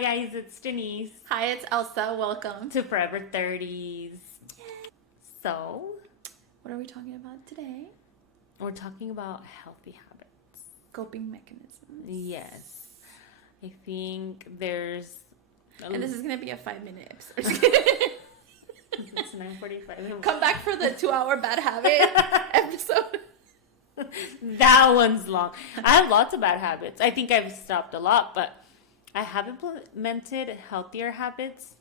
guys, it's Denise. Hi, it's Elsa. Welcome to Forever 30s. So, what are we talking about today? We're talking about healthy habits. Coping mechanisms. Yes. I think there's... And this is going to be a 5-minute episode. It's 9:45. Come back for the 2-hour bad habit episode. That one's long. I have lots of bad habits. I think I've stopped a lot, but I have implemented healthier habits,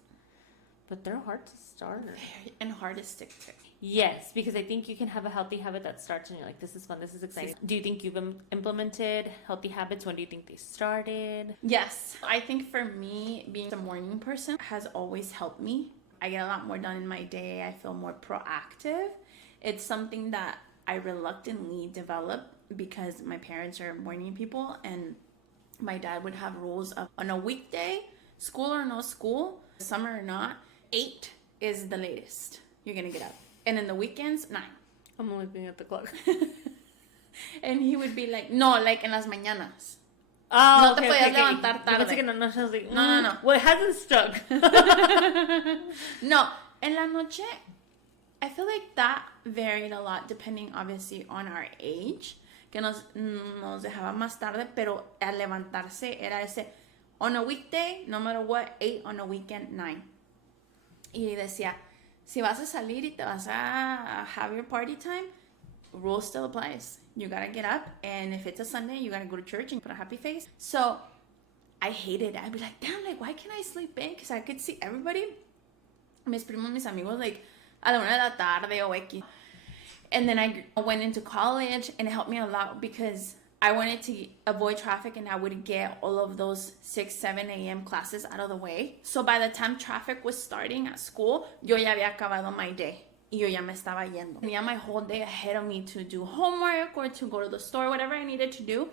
but they're hard to start. And hard to stick to. Yes, because I think you can have a healthy habit that starts and you're like, this is fun, this is exciting. Do you think you've implemented healthy habits? When do you think they started? Yes. I think for me, being a morning person has always helped me. I get a lot more done in my day. I feel more proactive. It's something that I reluctantly developed because my parents are morning people, and my dad would have rules of on a weekday, school or no school, summer or not, 8 is the latest you're gonna get up. And in the weekends, 9. I'm looking at the clock. And he would be like, no, like en las mañanas. Oh, no okay, te podías okay. levantar tarde. No. Well, it hasn't stuck. No, en la noche, I feel like that varied a lot depending, obviously, on our age. Que nos dejaba más tarde, pero al levantarse era ese, on a weekday, no matter what, 8, on a weekend, 9. Y decía, si vas a salir y te vas a have your party time, rule still applies. You gotta get up, and if it's a Sunday, you gotta go to church and put a happy face. So I hated it. I'd be like, damn, like, why can't I sleep in? Because I could see everybody, mis primos, mis amigos, like, a la 1 de la tarde o X. And then I went into college, and it helped me a lot because I wanted to avoid traffic, and I would get all of those 6, 7 a.m. classes out of the way. So by the time traffic was starting at school, yo ya había acabado my day. Y yo ya me estaba yendo. I had my whole day ahead of me to do homework or to go to the store, whatever I needed to do.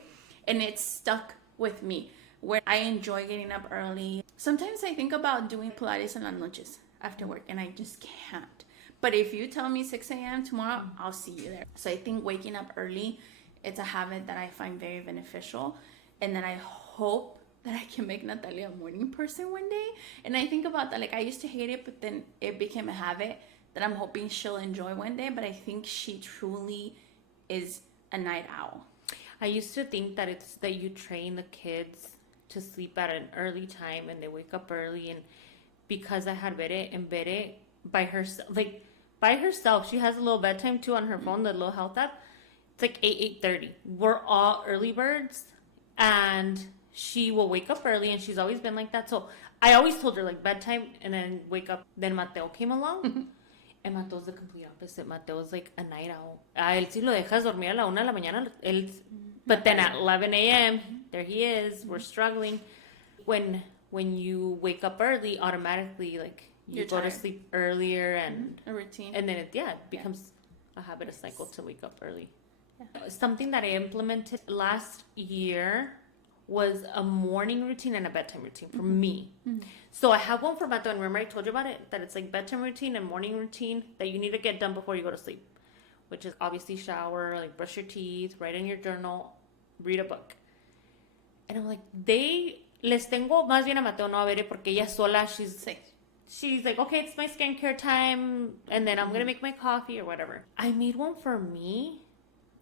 And it stuck with me, where I enjoy getting up early. Sometimes I think about doing Pilates en las noches after work, and I just can't. But if you tell me 6 a.m. tomorrow, I'll see you there. So I think waking up early, it's a habit that I find very beneficial, and then I hope that I can make Natalia a morning person one day. And I think about that, like, I used to hate it, but then it became a habit that I'm hoping she'll enjoy one day. But I think she truly is a night owl. I used to think that it's that you train the kids to sleep at an early time and they wake up early, and because I had Bere by herself, she has a little bedtime too on her phone, the little health app. It's like 8:30. We're all early birds, and she will wake up early, and she's always been like that. So I always told her, like, bedtime and then wake up. Then Mateo came along, and Mateo's the complete opposite. Mateo's like a night owl. A él si lo dejas dormir a la 1 de la mañana, but then at 11 a.m., there he is. We're struggling. When you wake up early, automatically, like, you go to sleep earlier, and a routine. And then it becomes a habit, a cycle to wake up early. Yeah. Something that I implemented last year was a morning routine and a bedtime routine for me. Mm-hmm. So I have one for Mateo, and remember I told you about it? That it's like bedtime routine and morning routine that you need to get done before you go to sleep, which is obviously shower, like brush your teeth, write in your journal, read a book. And I'm like, les tengo más bien a Mateo, no a Bere, porque ella sola, she's like, okay, it's my skincare time, and then I'm going to make my coffee or whatever. I made one for me,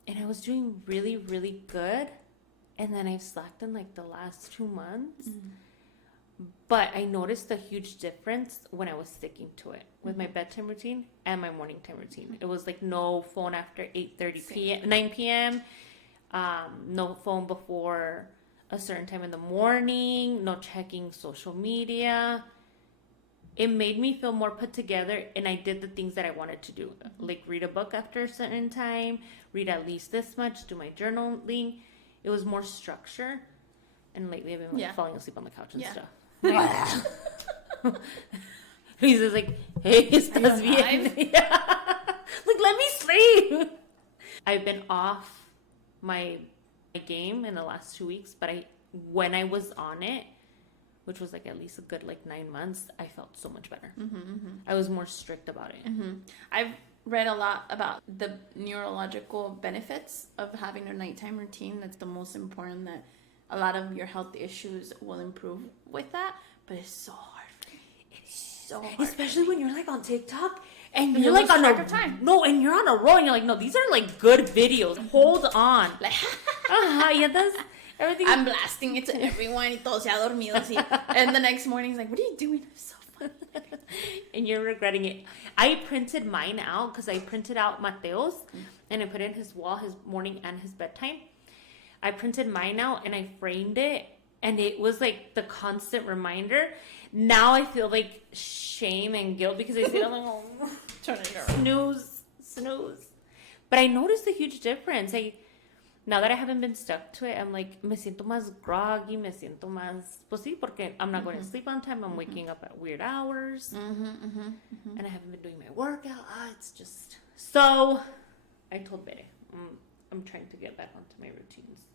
and I was doing really, really good. And then I've slacked in like the last 2 months. Mm-hmm. But I noticed a huge difference when I was sticking to it with my bedtime routine and my morning time routine. Mm-hmm. It was like no phone after 8:30 p.m., 9 p.m., no phone before a certain time in the morning, no checking social media. It made me feel more put together, and I did the things that I wanted to do. Like read a book after a certain time, read at least this much, do my journaling. It was more structure, and lately I've been falling asleep on the couch and stuff. He's just like, hey, estás bien? Like, let me sleep. I've been off my game in the last 2 weeks, but when I was on it, which was like at least a good 9 months, I felt so much better. Mm-hmm, mm-hmm. I was more strict about it. Mm-hmm. I've read a lot about the neurological benefits of having a nighttime routine. That's the most important, that a lot of your health issues will improve with that. but it's so hard for me. It's so hard. Especially when you're like on TikTok and you you're like lose on track a of time. No, and you're on a roll and you're like, no, these are like good videos. Hold on. Like, Yeah, that's everything. I'm blasting it to everyone y todos ya dormidos. And the next morning, he's like, what are you doing? I'm so funny. And you're regretting it. I printed mine out because I printed out Mateo's and I put it in his wall, his morning and his bedtime. I printed mine out and I framed it, and it was like the constant reminder. Now I feel like shame and guilt because I feel like, oh, snooze. But I noticed a huge difference. Now that I haven't been stuck to it, I'm like, me siento más groggy, me siento más, pues sí, porque I'm not going to sleep on time. I'm waking up at weird hours. And I haven't been doing my workout. It's just, so I told Bere, I'm trying to get back onto my routines.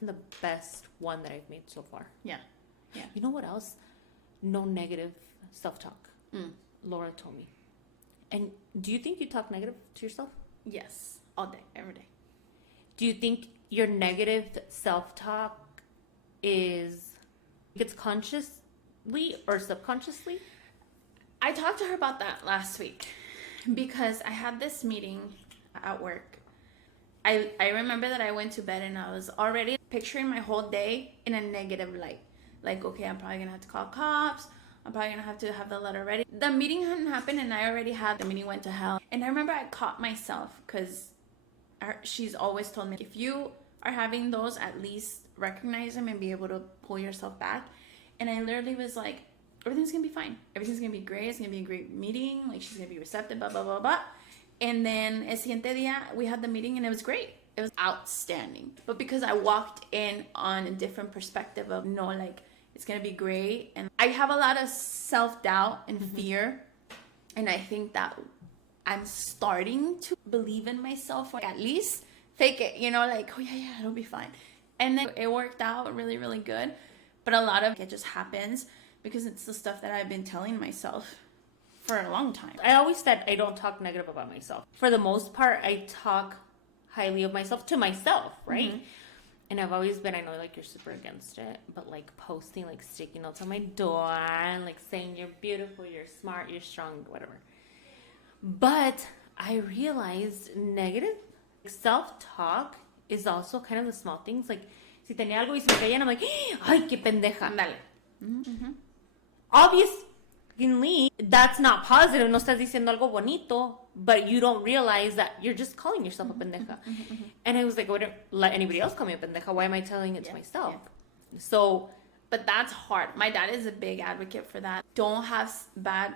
The best one that I've made so far. Yeah. You know what else? No negative self-talk. Laura told me. And do you think you talk negative to yourself? Yes. All day, every day. Do you think your negative self-talk it's consciously or subconsciously? I talked to her about that last week because I had this meeting at work. I remember that I went to bed and I was already picturing my whole day in a negative light. Like, okay, I'm probably going to have to call cops. I'm probably going to have the letter ready. The meeting hadn't happened and I already had, the meeting went to hell. And I remember I caught myself because she's always told me, if you are having those, at least recognize them and be able to pull yourself back. And I literally was like, everything's going to be fine. Everything's going to be great. It's going to be a great meeting. Like, she's going to be receptive, blah, blah, blah, blah. And then el siguiente día, we had the meeting and it was great. It was outstanding. But because I walked in on a different perspective of, no, like, it's going to be great. And I have a lot of self-doubt and fear. And I think that I'm starting to believe in myself, or at least fake it, like, oh yeah, it'll be fine. And then it worked out really, really good. But a lot of it just happens because it's the stuff that I've been telling myself for a long time. I always said I don't talk negative about myself. For the most part, I talk highly of myself to myself, right? And I've always been, I know like you're super against it, but like posting like sticky notes on my door and like saying you're beautiful, you're smart, you're strong, whatever. But I realized negative self-talk is also kind of the small things. Like, si tenía algo y se me caía, I'm like, ay, qué pendeja. Dale. Obviously, that's not positive. No estás diciendo algo bonito, but you don't realize that you're just calling yourself a pendeja. And I was like, I wouldn't let anybody else call me a pendeja. Why am I telling it to myself? Yeah. So, but that's hard. My dad is a big advocate for that. Don't have bad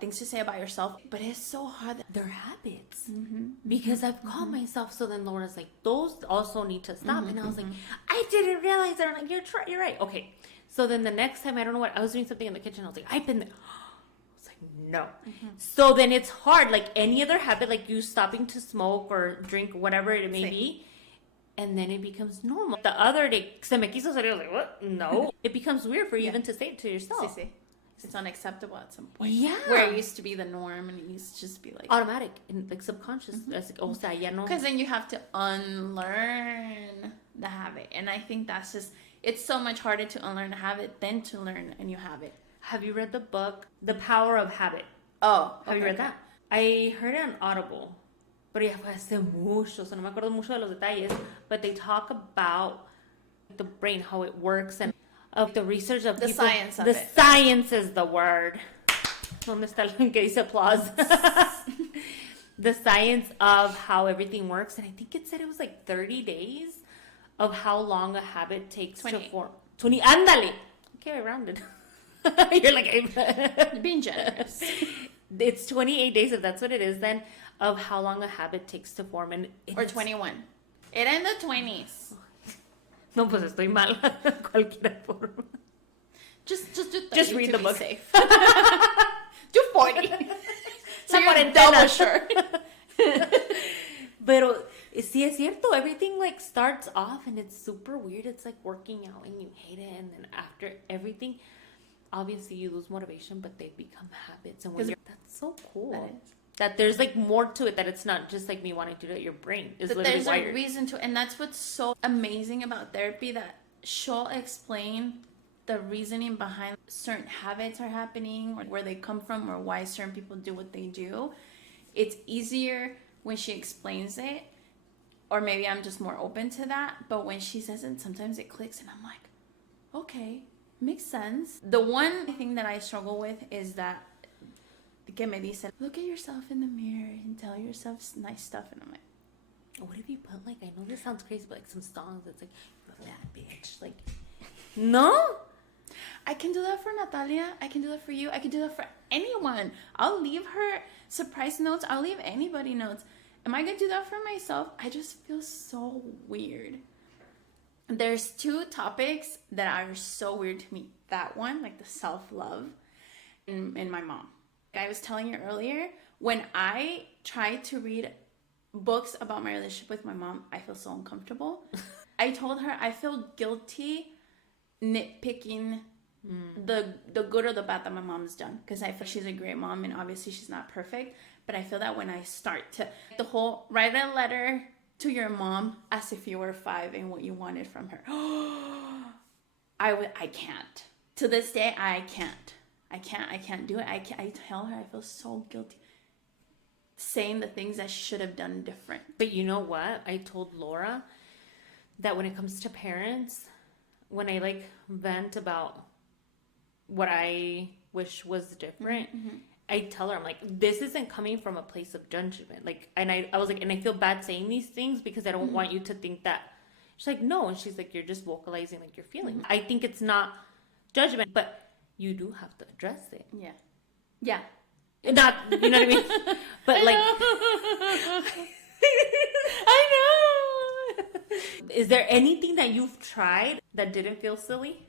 things to say about yourself, but it's so hard. They're habits. Because I've called myself. So then Laura's like, those also need to stop. And I was like, I didn't realize that. I'm like, you're right. Okay. So then the next time, I don't know what, I was doing something in the kitchen. I was like, I was like, no. So then it's hard. Like any other habit, like you stopping to smoke or drink, whatever it may be. And then it becomes normal. The other day, se me quiso salir. I was like, what? No. It becomes weird for you even to say it to yourself. Sí. It's unacceptable at some point. Yeah. Where it used to be the norm and it used to just be like automatic and like subconscious. O sea, ya no. Because then you have to unlearn the habit. And I think that's just, it's so much harder to unlearn a habit than to learn a new habit. Have you read the book, The Power of Habit? Oh. Have you read that? I heard it on Audible. Pero ya fue hace mucho, so no me acuerdo mucho de los detalles. But they talk about the brain, how it works, and of the research of the people. Science of the it. Science is the word. ¿Dónde está el que dice applause? The science of how everything works. And I think it said it was like 30 days of how long a habit takes 28. to form. 20. Ándale. Okay, I rounded. You're like, You're being generous. It's 28 days, if that's what it is, then, of how long a habit takes to form. Or 21. Era in the 20s. No, pues estoy mal. Cualquier forma. Just do 30 Just read to the be book. Safe. Do 40. So La you're double sure. Pero sí es cierto. Everything like starts off and it's super weird. It's like working out and you hate it, and then after everything, obviously you lose motivation, but they become habits. And that's so cool. That there's like more to it, that it's not just like me wanting to do it. Your brain is literally there's wired. a reason to, and that's what's so amazing about therapy, that she'll explain the reasoning behind certain habits are happening or where they come from or why certain people do what they do, it's easier when she explains it, or maybe I'm just more open to that. But when she says it, sometimes it clicks and I'm like, okay, makes sense. The one thing that I struggle with is that que me dice, look at yourself in the mirror and tell yourself nice stuff. And I'm like, what if you put like, I know this sounds crazy, but like some songs that's like, you're a bad bitch. Like, no? I can do that for Natalia. I can do that for you. I can do that for anyone. I'll leave her surprise notes. I'll leave anybody notes. Am I going to do that for myself? I just feel so weird. There's two topics that are so weird to me. That one, like the self-love, and my mom. I was telling you earlier, when I try to read books about my relationship with my mom, I feel so uncomfortable. I told her I feel guilty nitpicking the good or the bad that my mom's done, because I feel she's a great mom and obviously she's not perfect. But I feel that when I start to the whole write a letter to your mom as if you were 5 and what you wanted from her, I can't. To this day, I can't do it. I tell her I feel so guilty saying the things that she should have done different. But you know what? I told Laura that when it comes to parents, when I like vent about what I wish was different, I tell her, I'm like, this isn't coming from a place of judgment. Like, and I was like, and I feel bad saying these things because I don't want you to think that. She's like, no. And she's like, you're just vocalizing like your feelings. I think it's not judgment, but you do have to address it. Yeah. Yeah. Not, you know what I mean? But like, I know. Is there anything that you've tried that didn't feel silly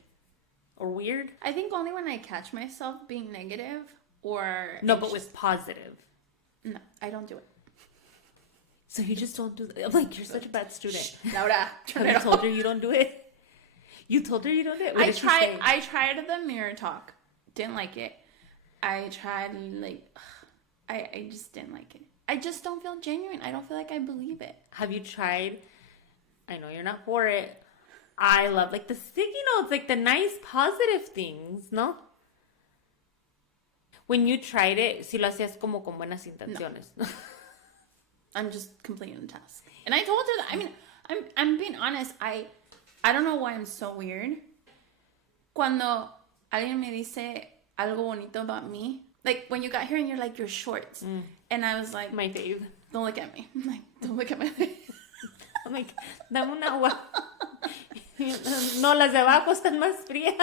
or weird? I think only when I catch myself being negative or... No, but with positive. No, I don't do it. So you just don't do that? I'm like, you're such a bad student. Laura, Have you told her you don't do it? You told her you don't do it? What did she say? I tried the mirror talk. Didn't like it. I tried, like... I just didn't like it. I just don't feel genuine. I don't feel like I believe it. Have you tried... I know you're not for it. I love like the sticky notes, like the nice positive things, ¿no? When you tried it, si lo hacías como con buenas intenciones. No. I'm just completing the task. And I told her that. I mean, I'm being honest. I don't know why I'm so weird. Cuando alguien me dice algo bonito about me, like when you got here and you're like, your shorts. And I was like, my fave. Don't look at me. I'm like, don't look at my face. I'm like, dame un agua. No, las de abajo están más frías.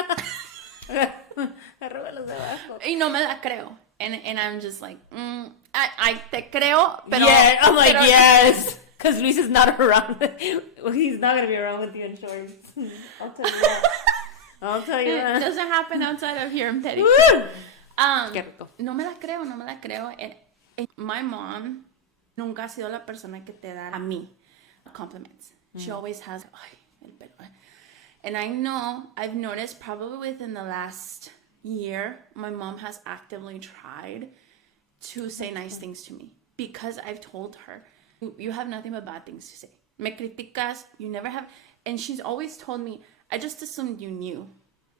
Arriba las de abajo. Y no me la creo. And I'm just like, I te creo, pero... Yeah, I'm like, yes. Because Luis is not around. Well, he's not going to be around with you in shorts. I'll tell you that. I'll tell you that. It doesn't happen outside of here in Petty. Qué rico. No me la creo. And my mom nunca ha sido la persona que te da a mí compliments. She always has, ay, el pelo. And I know, I've noticed probably within the last year, my mom has actively tried to say nice things to me because I've told her, you have nothing but bad things to say. Me criticas, you never have. And she's always told me, I just assumed you knew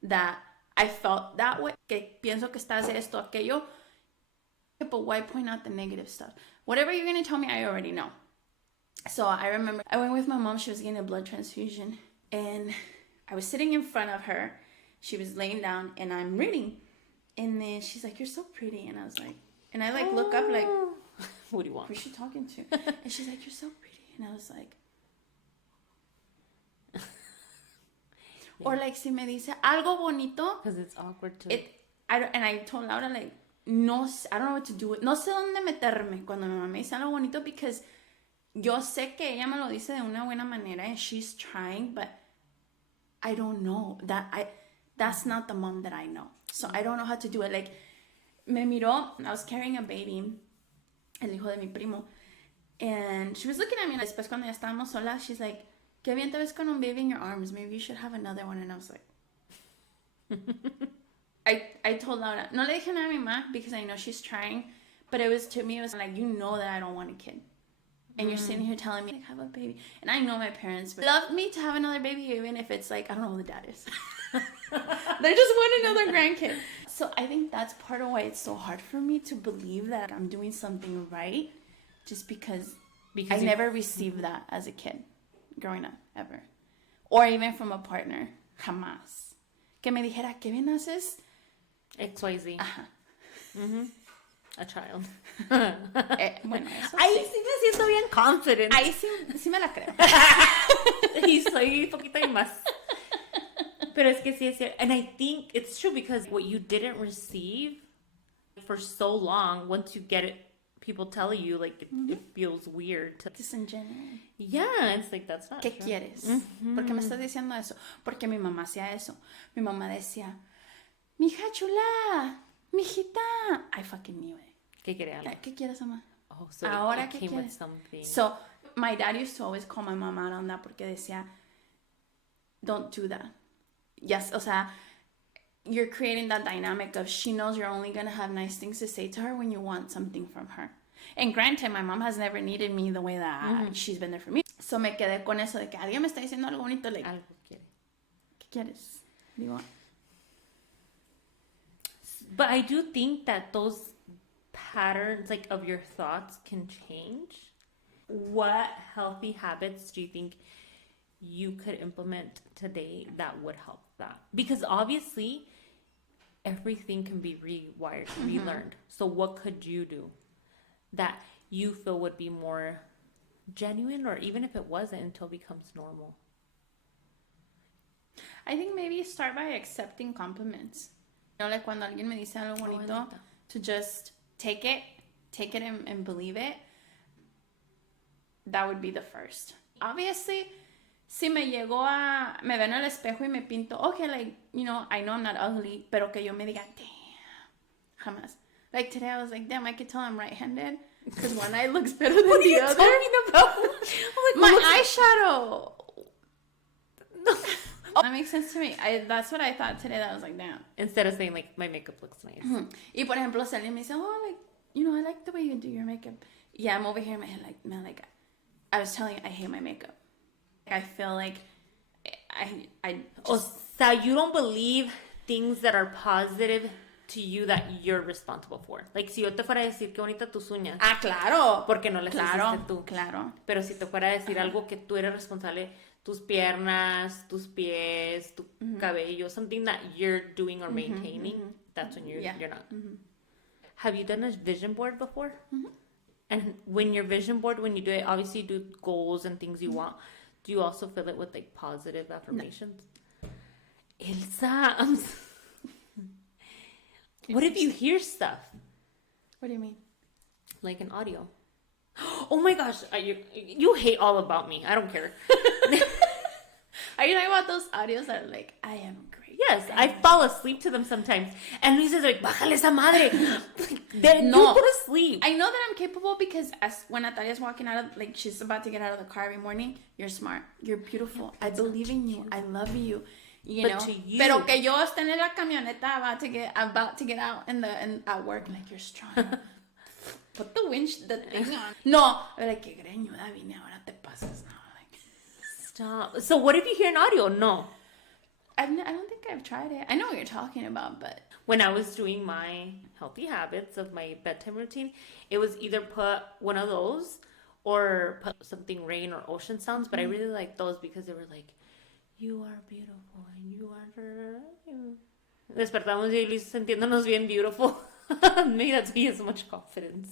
that I felt that way, que pienso que estás de esto, aquello. But why point out the negative stuff? Whatever you're going to tell me, I already know. So I remember I went with my mom. She was getting a blood transfusion. And I was sitting in front of her. She was laying down and I'm reading. And then she's like, you're so pretty. And I was like, and I like look up like, what do you want? Who's she talking to? And she's like, you're so pretty. And I was like, or like si me dice algo bonito. Because it's awkward too. And I told Laura like, no, I don't know what to do. No sé dónde meterme cuando mi mamá me dice algo bonito because yo sé que ella me lo dice de una buena manera and she's trying, but I don't know. That's not the mom that I know. So I don't know how to do it. Like, me miró, I was carrying a baby, el hijo de mi primo, and she was looking at me. And después cuando ya estábamos solas, she's like, qué bien te ves con un baby in your arms. Maybe you should have another one. And I was like... I told Laura, no le dije nada a mi mamá because I know she's trying, but it was like, you know that I don't want a kid. And you're sitting here telling me, like, have a baby. And I know my parents would love me to have another baby, even if it's like, I don't know who the dad is. They just want another grandkid. So I think that's part of why it's so hard for me to believe that I'm doing something right, just because I never received that as a kid growing up, ever. Or even from a partner. Jamás. Que me dijera, ¿qué bien haces? XYZ. Ajá. Mm-hmm. A child. Bueno, eso Ahí sí. sí me siento bien confident. Ahí sí me la creo. Y soy poquito y más. Pero es que sí es cierto. And I think it's true because what you didn't receive for so long, once you get it, people tell you, like, it feels weird. Disingenuous. Yeah, it's like, that's not ¿Qué true. quieres? ¿Por qué me estás diciendo eso? Porque mi mamá hacía eso. Mi mamá decía, mija chula, mijita. I fucking knew it. ¿Qué quiere algo? ¿Qué quieres, mamá? Oh, so Ahora, it ¿qué came quieres? with something. So, my dad used to always call my mom out on that porque decía, don't do that. Yes, o sea, you're creating that dynamic of she knows you're only going to have nice things to say to her when you want something from her. And granted, my mom has never needed me the way that she's been there for me. So me quedé con eso de que alguien me está diciendo algo bonito. Like, Algo quiere. ¿qué quieres? What do you want? But I do think that those patterns, like, of your thoughts can change. What healthy habits do you think you could implement today that would help that? Because obviously, everything can be rewired, relearned. So what could you do that you feel would be more genuine, or even if it wasn't, until it becomes normal? I think maybe start by accepting compliments. You know, like cuando alguien me dice algo bonito, to just take it and believe it. That would be the first. Obviously, si me ven en el espejo y me pinto, okay, like, you know, I know I'm not ugly, pero que yo me diga, damn, jamás. Like today I was like, damn, I could tell I'm right-handed because one eye looks better than the other. What are you talking about? My eyeshadow. That makes sense to me. That's what I thought today. That I was like, damn. Instead of saying, like, my makeup looks nice. Y por ejemplo, si alguien me dice, oh, like, you know, I like the way you do your makeup. Yeah, I'm over here in my head like, man, like, I was telling you, I hate my makeup. I feel like I just... So you don't believe things that are positive to you that you're responsible for. Like, si yo te fuera a decir que bonita tus uñas. Ah, claro. Porque no las hiciste tú. Claro. Pero si te fuera a decir algo que tú eres responsable, tus piernas, tus pies, tu cabello, something that you're doing or maintaining, that's when you're not. Have you done a vision board before? And when your vision board, when you do it, obviously you do goals and things you want. Do you also fill it with, like, positive affirmations? No. Elsa, what if you hear stuff? What do you mean? Like an audio. Oh my gosh, you hate all about me. I don't care. Are you talking about those audios that are like, I am great? Yes, I fall asleep to them sometimes. And Luis is like, bájale esa madre. Then No. you go to sleep. I know that I'm capable because when Natalia's walking out of, like, she's about to get out of the car every morning, you're smart. You're beautiful. I believe in you. I love you. You know? To you. Pero que yo esté en la camioneta about to get out at work, like, you're strong. Put the thing on. No. Like, que greñuda vine, ahora te pasas. No, like. Stop. So what if you hear an audio? No. I don't think I've tried it. I know what you're talking about, but... When I was doing my healthy habits of my bedtime routine, it was either put one of those or put something rain or ocean sounds. But I really liked those because they were like, you are beautiful and you are... Despertamos y Luis sintiéndonos bien beautiful. Maybe that's why he has so much confidence.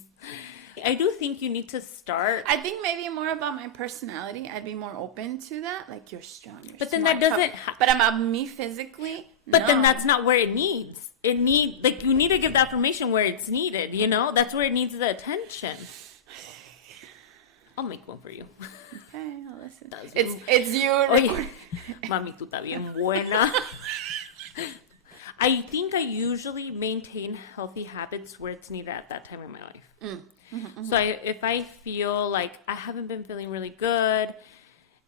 I do think you need to start. I think maybe more about my personality. I'd be more open to that. Like, you're strong, you're But smart, then that doesn't... But about me physically, But no. then that's not where it needs. You need to give the affirmation where it's needed, you know? That's where it needs the attention. I'll make one for you. Okay, I'll listen. It's you. Oye, mami, tú estás bien buena. I think I usually maintain healthy habits where it's needed at that time in my life. So if I feel like I haven't been feeling really good,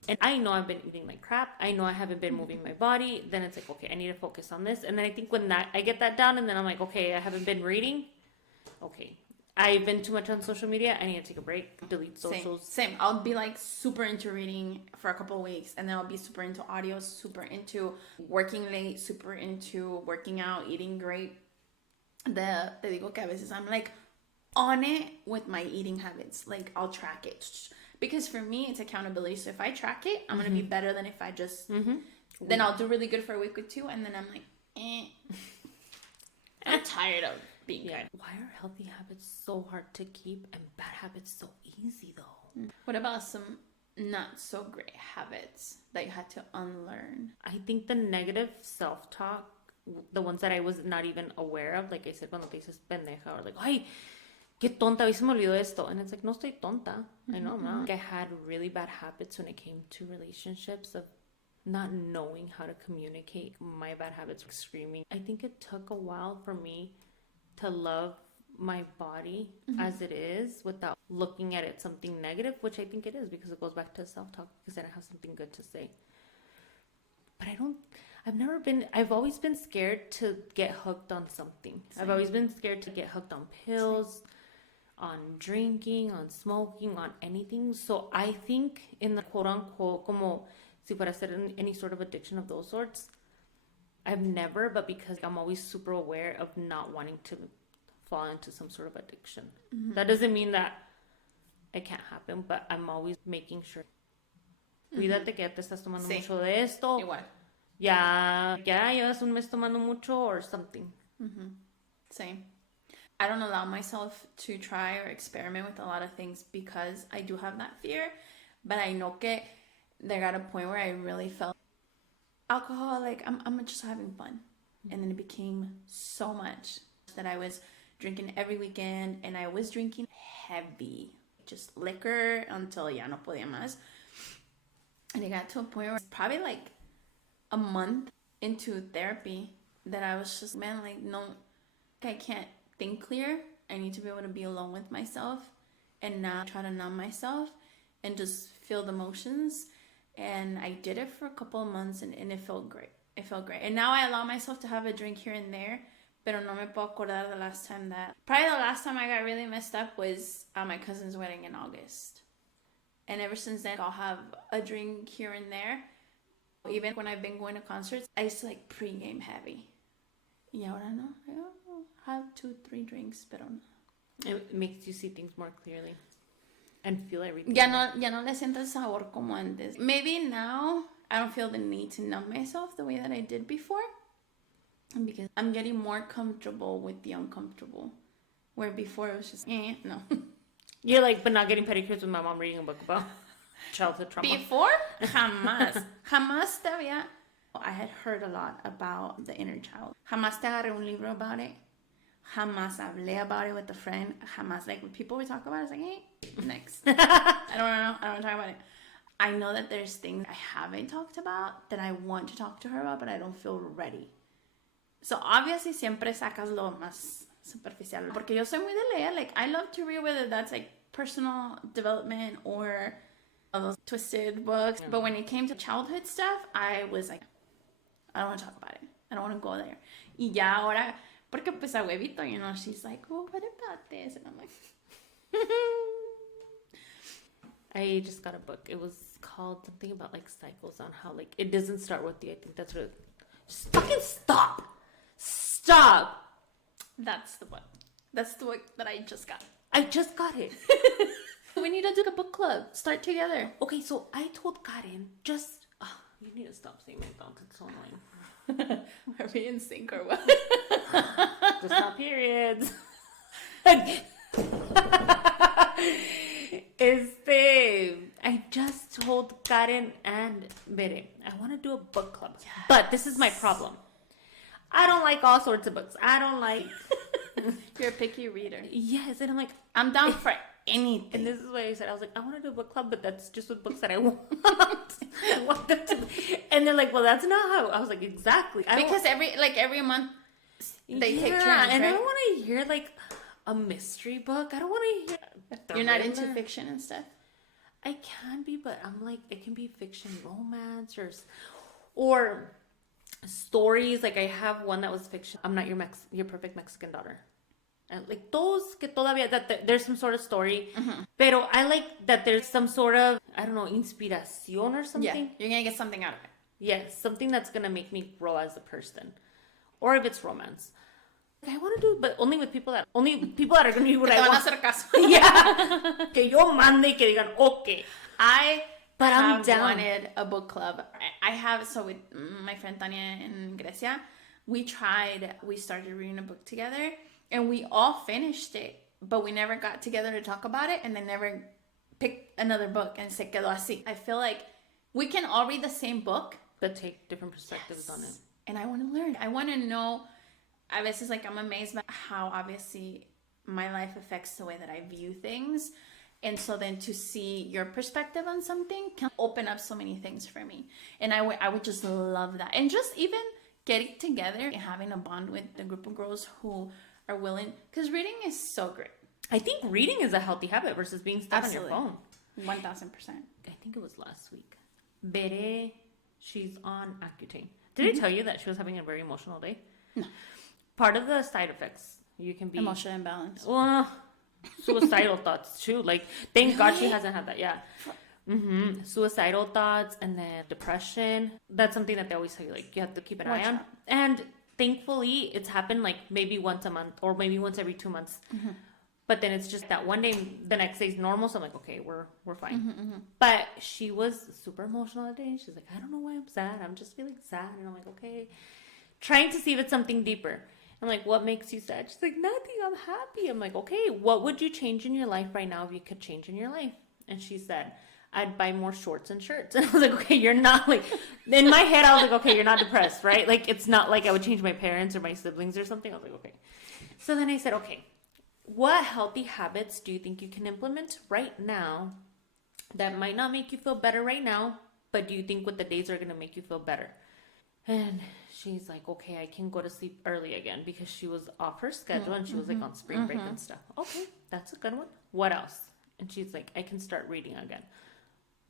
and I know I've been eating like crap, I know I haven't been moving my body, then it's like, okay, I need to focus on this. And then I think when I get that down, and then I'm like, okay, I haven't been reading, okay, I've been too much on social media. I need to take a break, delete socials. Same. I'll be like super into reading for a couple of weeks, and then I'll be super into audio, super into working late, super into working out, eating great. Te digo que a veces I'm like on it with my eating habits. Like I'll track it. Because for me, it's accountability. So if I track it, I'm going to be better than if I just... Then I'll do really good for a week or two, and then I'm like, I'm tired of being good. Why are healthy habits so hard to keep and bad habits so easy, though? What about some not so great habits that you had to unlearn? I think the negative self-talk, the ones that I was not even aware of, like I said, cuando te dices pendeja, or like, ay, qué tonta, hoy se me olvidó esto. And it's like, no estoy tonta. I know I'm not. Like, I had really bad habits when it came to relationships of not knowing how to communicate. My bad habits were screaming. I think it took a while for me to love my body as it is without looking at it something negative, which I think it is, because it goes back to self-talk, because then I have something good to say. But I've always been scared to get hooked on something. Same. I've always been scared to get hooked on pills, on drinking, on smoking, on anything. So I think in the quote unquote, como si fuera ser any sort of addiction of those sorts, I've never, but because I'm always super aware of not wanting to fall into some sort of addiction. That doesn't mean that it can't happen, but I'm always making sure. Cuídate que ya te estás tomando mucho de esto. Igual. Ya llevas un mes tomando mucho or something. Same. I don't allow myself to try or experiment with a lot of things because I do have that fear, but I know que there got a point where I really felt alcohol, like I'm just having fun. And then it became so much that I was drinking every weekend, and I was drinking heavy, just liquor until ya no podía más. And it got to a point where probably like a month into therapy that I was just, man, like, no, I can't think clear. I need to be able to be alone with myself and not try to numb myself and just feel the emotions. And I did it for a couple of months, and it felt great. It felt great. And now I allow myself to have a drink here and there, pero no me puedo acordar the last time that... Probably the last time I got really messed up was at my cousin's wedding in August. And ever since then, I'll have a drink here and there. Even when I've been going to concerts, I used to like pre-game heavy. Y ahora no. I have 2-3 drinks, pero no. It makes you see things more clearly and feel everything. Ya no le siento el sabor como antes. Maybe now I don't feel the need to numb myself the way that I did before, because I'm getting more comfortable with the uncomfortable, where before it was just no. You're like, but not getting pedicures with my mom reading a book about childhood trauma. Before, jamás te había... I had heard a lot about the inner child. Jamás te agarré un libro about it. Jamás hablé about it with a friend. Jamás, like, when people would talk about it, it's like, next. I don't want to talk about it. I know that there's things I haven't talked about that I want to talk to her about, but I don't feel ready. So obviously siempre sacas lo más superficial. Porque yo soy muy de leer. Like, I love to read, whether that's like personal development or those twisted books. Yeah. But when it came to childhood stuff, I was like, I don't want to talk about it. I don't want to go there. Y ya ahora, porque pues a huevito, you know, she's like, well, what about this? And I'm like... I just got a book. It was called something about like cycles, on how like it doesn't start with you. I think that's what just fucking stop. That's the book. That's the book that I just got. I just got it. We need to do a book club. Start together. Okay, so I told Karen, just you need to stop saying my thoughts. It's so annoying. Are we in sync or what? Just not periods. I just told Karen and Bere, I want to do a book club. Yes. But this is my problem. I don't like all sorts of books. I don't like... You're a picky reader. Yes, and I'm like... I'm down for anything. And this is what I said. I was like, I want to do a book club, but that's just with books that I want. I want them to... And they're like, well, that's not how... I was like, exactly. Because every month they take turns, right? And I don't want to hear like a mystery book. I don't want to hear... You're not into fiction and stuff? I can be, but I'm like, it can be fiction romance or stories. Like I have one that was fiction. I'm not your perfect Mexican daughter. And like those que todavía, that there's some sort of story. Pero I like that there's some sort of, I don't know, inspiración or something. Yeah, you're going to get something out of it. Yes, something that's going to make me grow as a person. Or if it's romance. I want to do, but only people that are going to be what I want. Te van a hacer caso. Yeah. Que yo mande y que digan, okay. But I'm have down. wanted a book club. I have, so with my friend Tanya in Grecia, we started reading a book together and we all finished it, but we never got together to talk about it and then never picked another book and se quedó así. I feel like we can all read the same book, but take different perspectives on it. And I want to learn. I want to know. A veces, like, I'm amazed by how obviously my life affects the way that I view things. And so then to see your perspective on something can open up so many things for me. And I would just love that. And just even getting together and having a bond with the group of girls who are willing. Because reading is so great. I think reading is a healthy habit versus being stuck on your phone. 1000%. I think it was last week. Bere, she's on Accutane. Did I tell you that she was having a very emotional day? No. Part of the side effects, you can be... Emotional imbalance. Suicidal thoughts too. Like, thank God she hasn't had that. Yeah. Suicidal thoughts and then depression. That's something that they always tell you, like, you have to keep an eye on. And thankfully, it's happened like maybe once a month or maybe once every 2 months. But then it's just that one day, the next day is normal. So I'm like, okay, we're fine. But she was super emotional that day. She's like, I don't know why I'm sad. I'm just feeling sad. And I'm like, okay. Trying to see if it's something deeper. I'm like, what makes you sad? She's like, nothing. I'm happy. I'm like, okay, what would you change in your life right now if you could change in your life? And she said, I'd buy more shorts and shirts. And I was like, okay, you're not like, in my head, I was like, okay, you're not depressed, right? Like, it's not like I would change my parents or my siblings or something. I was like, okay. So then I said, okay, what healthy habits do you think you can implement right now that might not make you feel better right now, but do you think with the days are going to make you feel better? And she's like, okay, I can go to sleep early again because she was off her schedule and she was like on spring break and stuff. Okay, that's a good one. What else? And she's like, I can start reading again.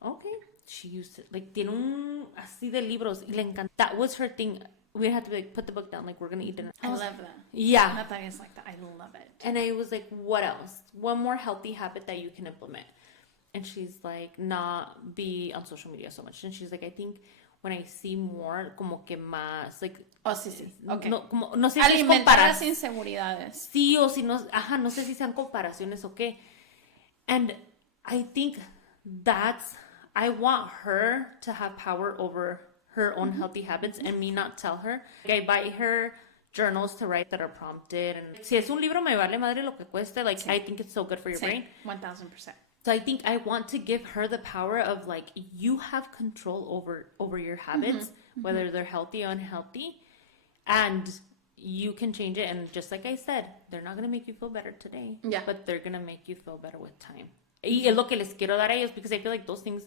Okay. She used to, like, tiene un así de libros y le encanta. That was her thing. We had to like put the book down, like we're going to eat dinner. I love that. Yeah. Natalia's like that. I love it. And I was like, what else? One more healthy habit that you can implement. And she's like, not be on social media so much. And she's like, I think when I see more, como que más, like... Oh, sí, sí. Okay. No, como, no sé si alimentar las inseguridades. Sí, o si no... Ajá, no sé si sean comparaciones o qué. And I think that's... I want her to have power over her own healthy habits and me not tell her. Like, I buy her journals to write that are prompted. And si es un libro, me vale madre lo que cueste. Like, sí. I think it's so good for your brain. 1000%. So I think I want to give her the power of like, you have control over your habits, whether they're healthy or unhealthy, and you can change it. And just like I said, they're not going to make you feel better today, but they're going to make you feel better with time. Y es lo que les quiero dar a ellos because I feel like those things,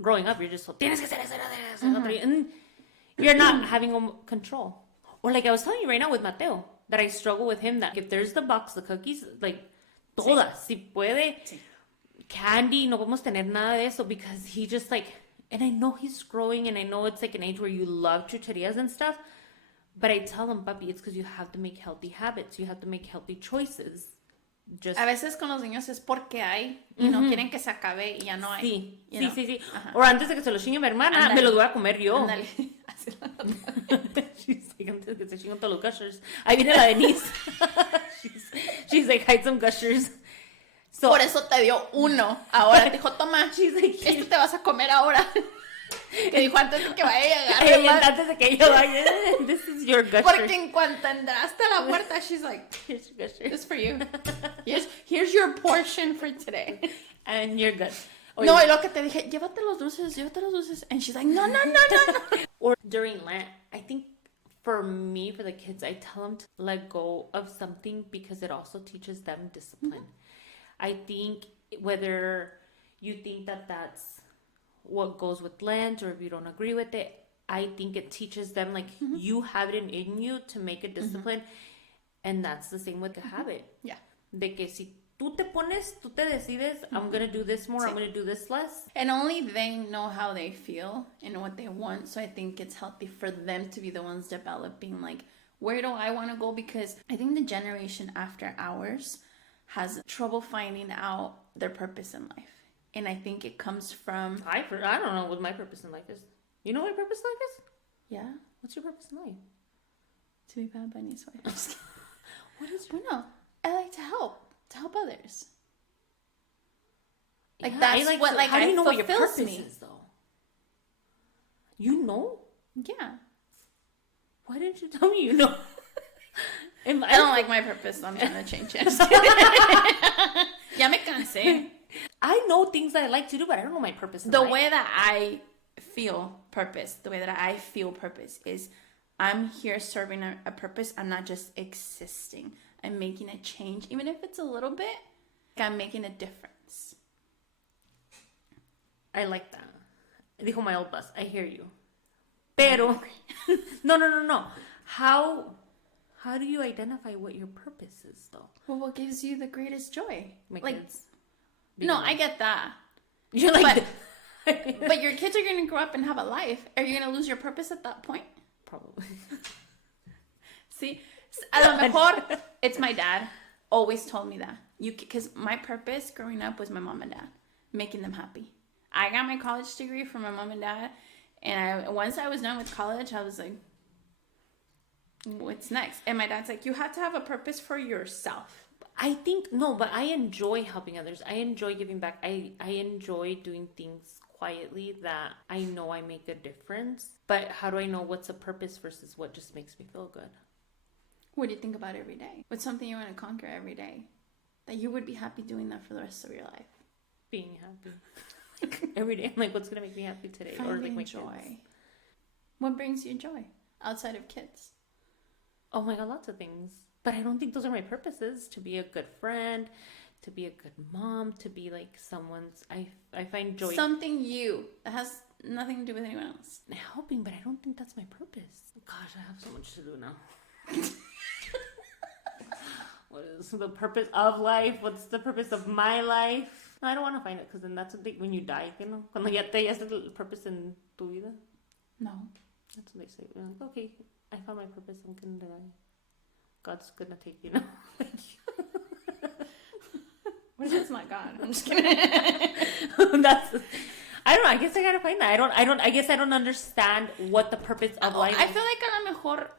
growing up, you're just so, tienes que hacer eso, and you're not having control. Or like I was telling you right now with Mateo, that I struggle with him, that if there's the box, the cookies, like, todas, si puede... Sí. Candy, no podemos tener nada de eso because he just like, and I know he's growing and I know it's like an age where you love chucherías and stuff, but I tell him, papi, it's because you have to make healthy habits, you have to make healthy choices. Just... A veces con los niños es porque hay y no quieren que se acabe y ya no hay. Sí, sí. O antes de que se lo chingue mi hermana, me lo voy a comer yo. Ándale. She's like, antes de que se chinguen todos los gushers. Ahí viene la Denise. she's like, hide some gushers. So, por eso te dio uno. Ahora te dijo, toma, like, esto te vas a comer ahora. Que dijo antes de que vaya a llegar. Antes de que yo vaya, this is your gusher. Porque en cuanto entraste a la puerta, she's like, here's your gusher. This is for you. Here's your portion for today. And you're good. Oye, no, y lo que te dije, llévate los dulces. And she's like, no. Or during Lent, I think for me, for the kids, I tell them to let go of something because it also teaches them discipline. I think whether you think that that's what goes with Lent or if you don't agree with it, I think it teaches them like you have it in you to make a discipline. And that's the same with the habit. Yeah. De que si tú te decides, I'm going to do this more, I'm going to do this less. And only they know how they feel and what they want. So I think it's healthy for them to be the ones developing like Where do I want to go? Because I think the generation after ours has trouble finding out their purpose in life. And I think it comes from... I don't know what my purpose in life is. You know what my purpose in life is? Yeah? What's your purpose in life? To be Bad Bunny's wife. What is your... No, I like to help others. Like, yeah, that's like what, to, like, how do you know what your purpose me. is, though? You know? Yeah. Why didn't you tell me you know? I don't like my purpose, so I'm trying to change it. Ya me cansé. I know things that I like to do, but I don't know my purpose in the life. way that I feel purpose is I'm here serving a purpose. I'm not just existing. I'm making a change, even if it's a little bit. I'm making a difference. I like that. Dijo my old boss, I hear you. Pero, no. How do you identify what your purpose is, though? Well, what gives you the greatest joy? My like, kids. No, I get that. You're like... But your kids are going to grow up and have a life. Are you going to lose your purpose at that point? Probably. See? A lo mejor, it's my dad. Always told me that. Because my purpose growing up was my mom and dad. Making them happy. I got my college degree from my mom and dad. And once I was done with college, I was like, what's next? And my dad's like, you have to have a purpose for yourself. I think, no, but I enjoy helping others. I enjoy giving back. I enjoy doing things quietly that I know I make a difference. But how do I know what's a purpose versus what just makes me feel good? What do you think about every day? What's something you want to conquer every day? That you would be happy doing that for the rest of your life? Being happy. Every day, I'm like, what's going to make me happy today? Finding or like my joy. Kids. What brings you joy outside of kids? Oh my God, lots of things. But I don't think those are my purposes. To be a good friend, to be a good mom, to be like someone's... I find joy... Something that has nothing to do with anyone else. Helping, but I don't think that's my purpose. Gosh, I have so much to do now. What is the purpose of life? What's the purpose of my life? No, I don't want to find it, because then that's something when you die, you know? Cuando ya te haces el purpose en tu vida. No. That's what they say. They're like, okay, I found my purpose, I'm going to die. God's going to take you now. What if it's not God? I'm just kidding. I don't know. I guess I gotta find that. I guess I don't understand what the purpose of life is. I feel like a lo mejor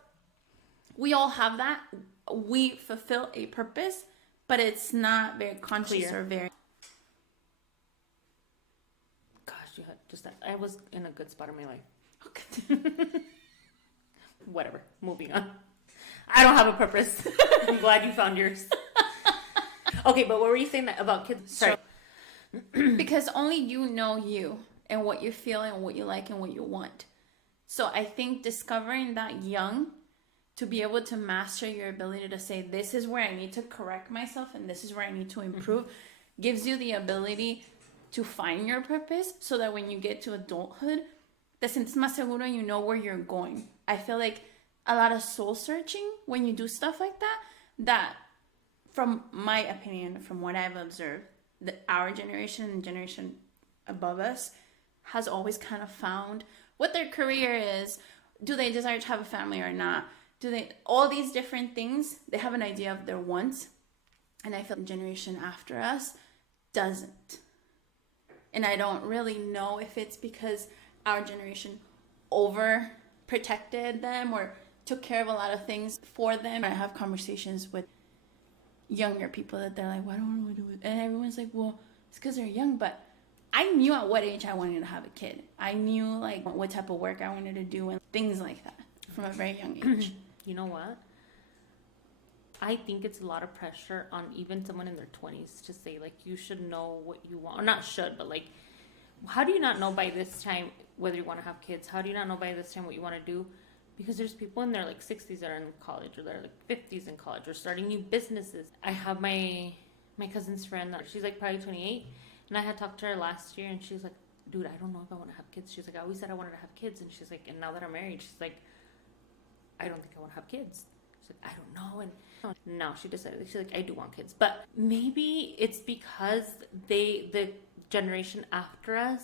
we all have that. We fulfill a purpose, but it's not very conscious or very... Gosh, you had just that. I was in a good spot in my life. Okay. Whatever. Moving on. I don't have a purpose. I'm glad you found yours. Okay, but what were you saying about kids? Sorry. Because only you know you and what you feel and what you like and what you want. So I think discovering that young, to be able to master your ability to say, this is where I need to correct myself and this is where I need to improve, gives you the ability to find your purpose so that when you get to adulthood, te sientes más seguro and you know where you're going. I feel like a lot of soul searching when you do stuff like that from my opinion, from what I've observed, our generation and generation above us has always kind of found what their career is. Do they desire to have a family or not? All these different things, they have an idea of their wants. And I feel the generation after us doesn't. And I don't really know if it's because our generation overprotected them or took care of a lot of things for them. I have conversations with younger people that they're like, well, I don't know what to do. And everyone's like, well, it's because they're young. But I knew at what age I wanted to have a kid. I knew like what type of work I wanted to do and things like that from a very young age. You know what? I think it's a lot of pressure on even someone in their 20s to say, like, you should know what you want. Or not should, but, like, how do you not know by this time whether you want to have kids? How do you not know by this time what you want to do? Because there's people in their, like, 60s that are in college, or they're, like, 50s in college, or starting new businesses. I have my cousin's friend, she's, like, probably 28, and I had talked to her last year, and she was like, dude, I don't know if I want to have kids. She's like, I always said I wanted to have kids, and she's like, and now that I'm married, she's like, I don't think I want to have kids. She's like, I don't know, and now she decided, she's like, I do want kids. But maybe it's because the generation after us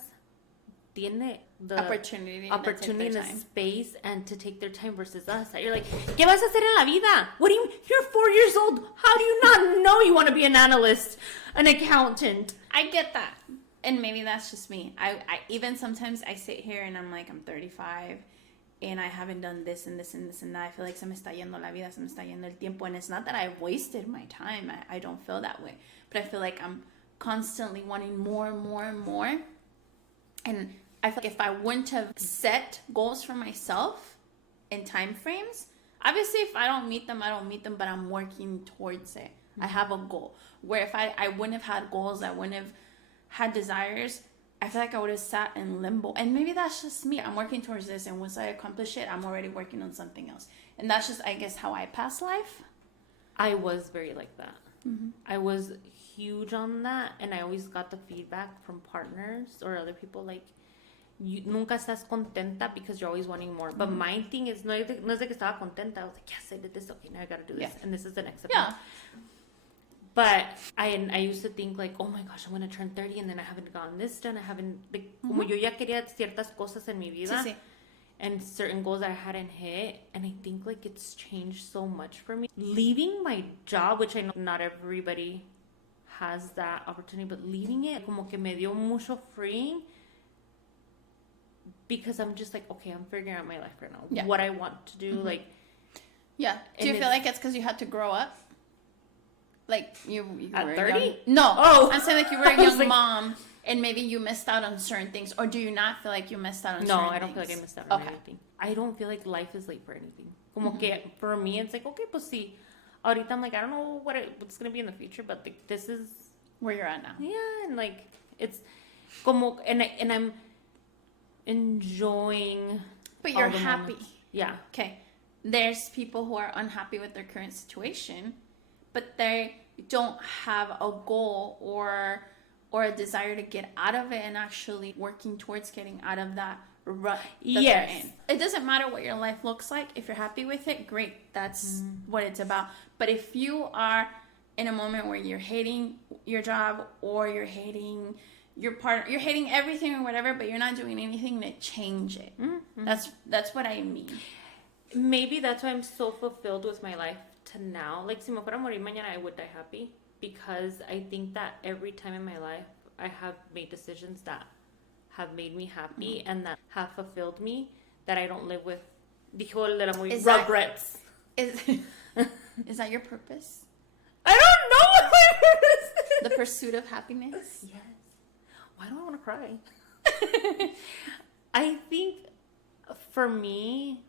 tiene the opportunity and the space and to take their time versus us. You're like, ¿qué vas a hacer en la vida? What do you? You're 4 years old. How do you not know you want to be an analyst, an accountant? I get that, and maybe that's just me. I even sometimes I sit here and I'm like, I'm 35. And I haven't done this and this and this and that. I feel like se me está yendo la vida, se me está yendo el tiempo. And it's not that I've wasted my time. I don't feel that way. But I feel like I'm constantly wanting more and more and more. And I feel like if I wouldn't have set goals for myself in time frames, obviously if I don't meet them, I don't meet them, but I'm working towards it. I have a goal. Where if I wouldn't have had goals, I wouldn't have had desires, I feel like I would have sat in limbo. And maybe that's just me. I'm working towards this, and once I accomplish it, I'm already working on something else. And that's just, I guess, how I pass life. I was very like that. I was huge on that, and I always got the feedback from partners or other people like, you nunca estás contenta because you're always wanting more. But my thing is, no es de que estaba contenta. I was like, yes, I did this. Okay, now I gotta do this. And this is the next step. Yeah. But I used to think like, oh my gosh, I'm going to turn 30 and then I haven't gotten this done. I haven't, like, como yo ya quería ciertas cosas en mi vida. Sí. And certain goals that I hadn't hit. And I think like it's changed so much for me. Leaving my job, which I know not everybody has that opportunity, but leaving it como que me dio mucho freeing. Because I'm just like, okay, I'm figuring out my life right now. Yeah. What I want to do, like. Yeah. Do you feel like it's because you had to grow up? Like you at were 30? Young. No. Oh. I'm saying like you were a young mom and maybe you missed out on certain things. Or do you not feel like you missed out on certain things? No, I don't feel like I missed out on anything. I don't feel like life is late for anything. Como que for me, it's like, okay, pues sí. Ahorita I'm like, I don't know what's going to be in the future, but like, this is where you're at now. Yeah, and like, it's como, and I'm enjoying. But you're happy. Moments. Yeah. Okay. There's people who are unhappy with their current situation, but they don't have a goal or a desire to get out of it and actually working towards getting out of that rut that they're in. It doesn't matter what your life looks like. If you're happy with it, great. That's what it's about. But if you are in a moment where you're hating your job or you're hating your partner, you're hating everything or whatever, but you're not doing anything to change it. That's what I mean. Maybe that's why I'm so fulfilled with my life to now. Like, si me fuera a morir mañana, I would die happy. Because I think that every time in my life, I have made decisions that have made me happy and that have fulfilled me, that I don't live with, dijo el de la muy, regrets. Is that your purpose? I don't know what my purpose is. The pursuit of happiness? Yes. Why do I want to cry? I think for me,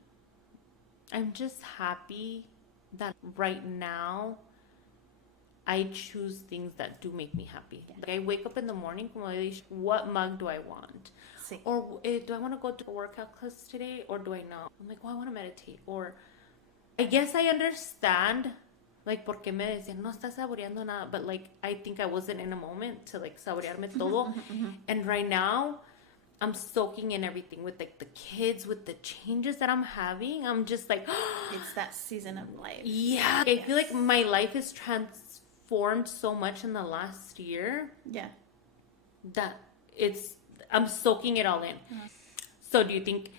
I'm just happy that right now I choose things that do make me happy. Like I wake up in the morning, what mug do I want? Sí. Or do I want to go to a workout class today or do I not? I'm like, I want to meditate. Or I guess I understand, like, por qué me decían, no estás saboreando nada. But like, I think I wasn't in a moment to like saborearme todo. And right now, I'm soaking in everything with like the kids, with the changes that I'm having. I'm just like, it's that season of life. Yeah. I feel like my life is transformed so much in the last year. Yeah. That I'm soaking it all in. So do you think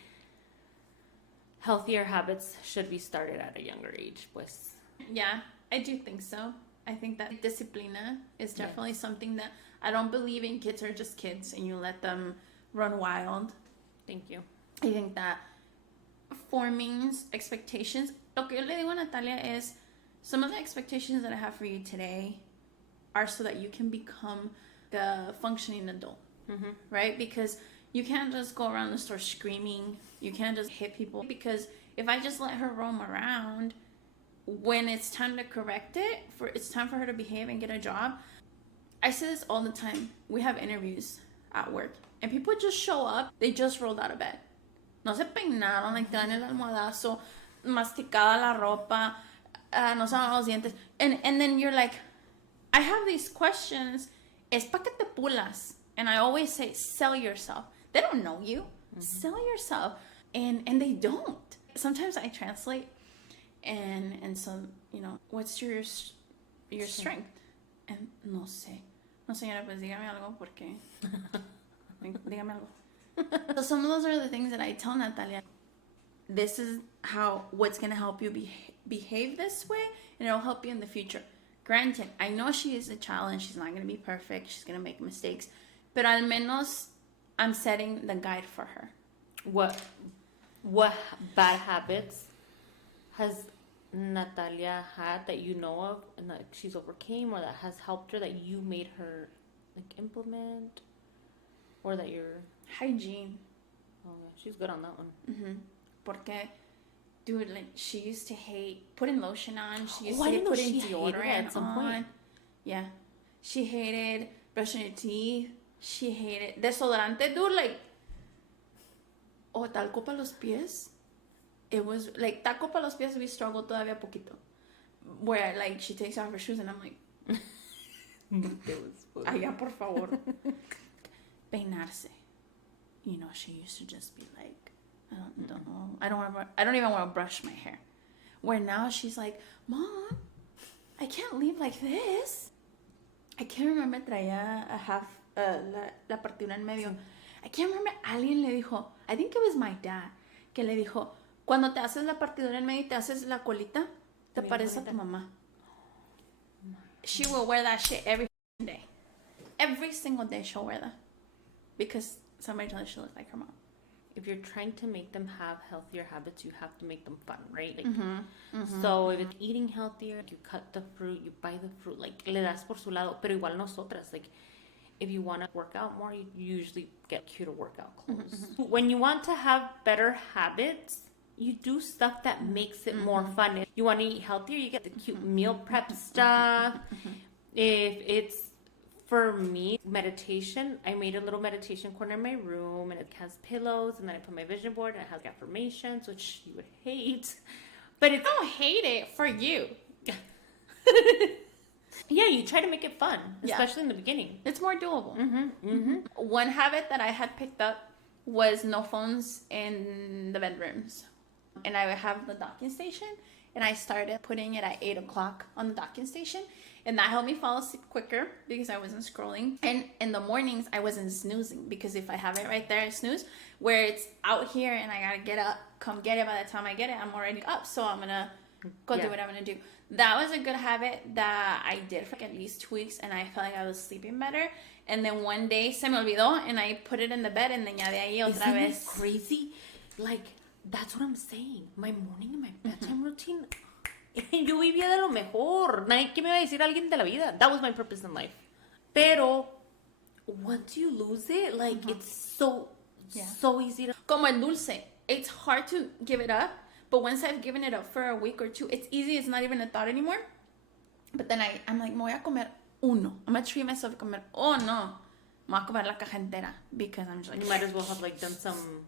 healthier habits should be started at a younger age? Pues. Yeah, I do think so. I think that disciplina is definitely something that I don't believe in. Kids are just kids and you let them run wild. Thank you. I think that forming expectations. Lo que yo le digo a Natalia is some of the expectations that I have for you today are so that you can become the functioning adult, right? Because you can't just go around the store screaming. You can't just hit people. Because if I just let her roam around, when it's time to correct it, it's time for her to behave and get a job. I say this all the time. We have interviews at work. And people just show up. They just rolled out of bed. No se peinaron, like traen el almohadazo, masticada la ropa, no se lavan los dientes. And then you're like, I have these questions. Es pa que te pulas. And I always say, sell yourself. They don't know you. Sell yourself. And they don't. Sometimes I translate. And so, what's your strength? And no sé. No, señora, pues dígame algo porque... Dígame algo. So some of those are the things that I tell Natalia. This is what's going to help you behave this way, and it'll help you in the future. Granted, I know she is a child and she's not going to be perfect. She's going to make mistakes. But al menos I'm setting the guide for her. What bad habits has Natalia had that you know of and that she's overcame, or that has helped her, that you made her like implement, or that you're... Hygiene. Oh yeah, she's good on that one. Mm-hmm. Porque, dude, like, she used to hate putting lotion on. She used I to didn't hate know putting she hated it deodorant at some on. point. Yeah. She hated brushing her teeth. She hated desodorante, dude, like, o talco para los pies. It was, like, talco para los pies, we struggle todavía poquito. Where, like, she takes off her shoes and I'm like, allá, por favor. Peinarse. You know, she used to just be like, I don't know. I don't even want to brush my hair. Where now she's like, Mom, I can't leave like this. I can't remember, traía a half, la partida en medio. I can't remember, alguien le dijo, I think it was my dad, que le dijo, cuando te haces la partidura en medio y te haces la colita, te parece a tu mamá. She will wear that shit every day. Every single day she'll wear that. Because somebody told her she looked like her mom. If you're trying to make them have healthier habits, you have to make them fun, right? Like, so if it's eating healthier, you cut the fruit, you buy the fruit, like, le das por su lado. Pero igual nosotras, like, if you want to work out more, you usually get cute workout clothes. When you want to have better habits, you do stuff that makes it more fun. If you want to eat healthier, you get the cute meal prep stuff. If it's, for me, meditation, I made a little meditation corner in my room, and it has pillows, and then I put my vision board, and it has affirmations, which you would hate. But it's... I don't hate it for you. Yeah, you try to make it fun, especially in the beginning. It's more doable. One habit that I had picked up was no phones in the bedrooms. And I would have the docking station, and I started putting it at 8 o'clock on the docking station. And that helped me fall asleep quicker because I wasn't scrolling. And in the mornings, I wasn't snoozing, because if I have it right there, I snooze. Where it's out here and I gotta get up, come get it. By the time I get it, I'm already up. So I'm gonna go do what I'm gonna do. That was a good habit that I did for like at least 2 weeks, and I felt like I was sleeping better. And then one day se me olvidó, and I put it in the bed, and then ya de ahí otra vez. Isn't it crazy? Like, that's what I'm saying. My morning and my bedtime routine... Yo vivía de lo mejor. ¿Qué me iba a decir alguien de la vida? That was my purpose in life. Pero once you lose it, like, it's so easy to... Como el dulce. It's hard to give it up, but once I've given it up for a week or two, it's easy. It's not even a thought anymore. But then I'm like, me voy a comer uno. I'm going to treat myself to comer. Oh, no. Me voy a comer la caja entera. Because I'm just like... You might as well have, like, done some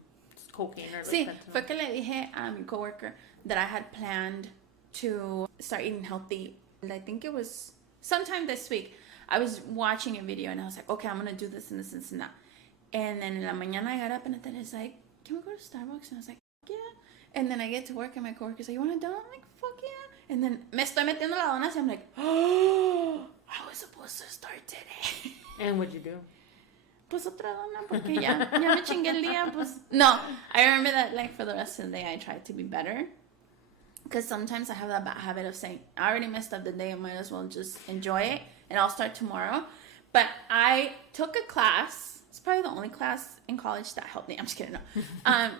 cocaine or... Sí, fue que le dije a mi coworker that I had planned to start eating healthy. I think it was sometime this week. I was watching a video and I was like, okay, I'm gonna do this and this and that. And then in la mañana I got up and Natalia's like, can we go to Starbucks? And I was like, yeah. And then I get to work and my coworker's like, you want a donut? I'm like, fuck yeah. And then me estoy metiendo la dona, and I'm like, oh, I was supposed to start today. And what'd you do? Pues otra dona, porque ya me chingué el día, pues. No, I remember that, like, for the rest of the day I tried to be better. Because sometimes I have that bad habit of saying, I already messed up the day, I might as well just enjoy it, and I'll start tomorrow. But I took a class. It's probably the only class in college that helped me. I'm just kidding, no.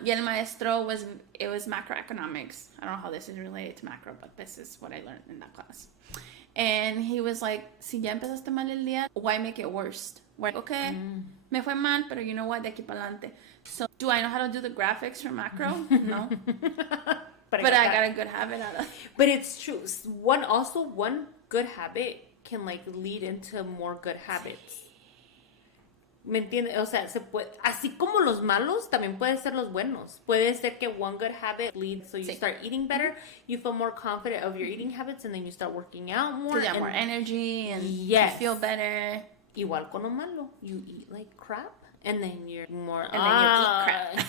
Y el maestro was macroeconomics. I don't know how this is related to macro, but this is what I learned in that class. And he was like, si ya empezaste mal el día, why make it worse? We're like, okay, me fue mal, pero you know what, de aquí para adelante. So, do I know how to do the graphics for macro? No. But I got a good habit out of it. But it's true. One good habit can, like, lead into more good habits. ¿Me entiendes? O sea, así como los malos, también pueden ser los buenos. Puede ser que one good habit leads, so you start eating better, you feel more confident of your eating habits, and then you start working out more. Because you have more energy, and you feel better. Igual con lo malo. You eat like crap, and then you're more... And then you eat crap.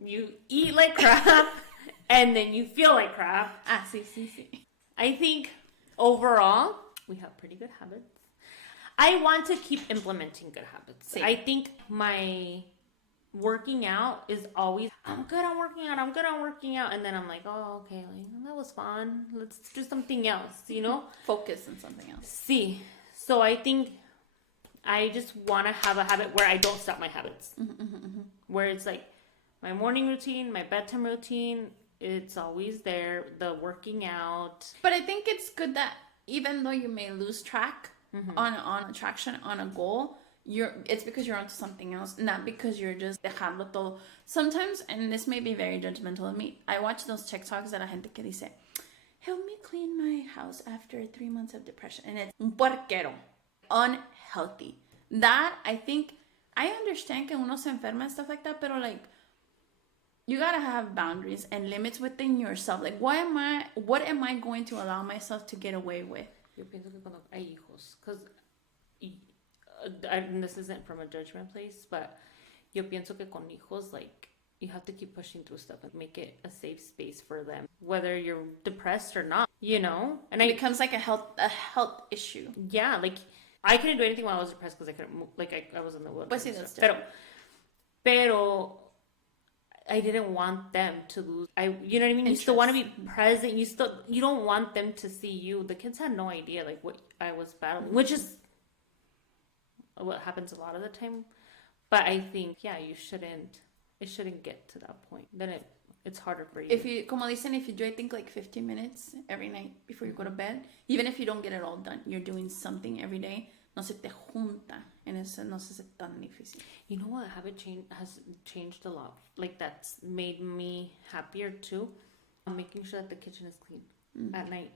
You eat like crap, and then you feel like crap. Sí. I think overall, we have pretty good habits. I want to keep implementing good habits. Sí. I think my working out is always, I'm good on working out. And then I'm like, oh, okay, like, that was fun. Let's do something else, you know? Focus on something else. See. So I think I just want to have a habit where I don't stop my habits. Where it's like my morning routine, my bedtime routine, it's always there. The working out. But I think it's good that even though you may lose track on a traction, on a goal, it's because you're onto something else, not because you're just dejando todo. Sometimes, and this may be very judgmental of me, I watch those TikToks de la gente que dice, help me clean my house after 3 months of depression. And it's un porquero. Unhealthy. That, I think, I understand que uno se enferma and stuff like that, pero like, you gotta have boundaries and limits within yourself. Like, what am I going to allow myself to get away with? Yo pienso que cuando hay hijos, because this isn't from a judgment place, but yo pienso que con hijos, like, you have to keep pushing through stuff and make it a safe space for them, whether you're depressed or not, you know? And it becomes like a health issue. Yeah, like, I couldn't do anything while I was depressed because I couldn't move, like, I was in the wheelchair. Pues sí, that's different. Pero I didn't want them to lose. You know what I mean? You still want to be present. You don't want them to see you. The kids had no idea like what I was battling, which is what happens a lot of the time. But I think it shouldn't get to that point. Then it's harder for you. If you, como dicen, if you do, I think like 15 minutes every night before you go to bed, even if you don't get it all done, you're doing something every day. No se te junta, and eso no se hace tan difícil. You know what has changed a lot? Like, that's made me happier too. I'm making sure that the kitchen is clean at night.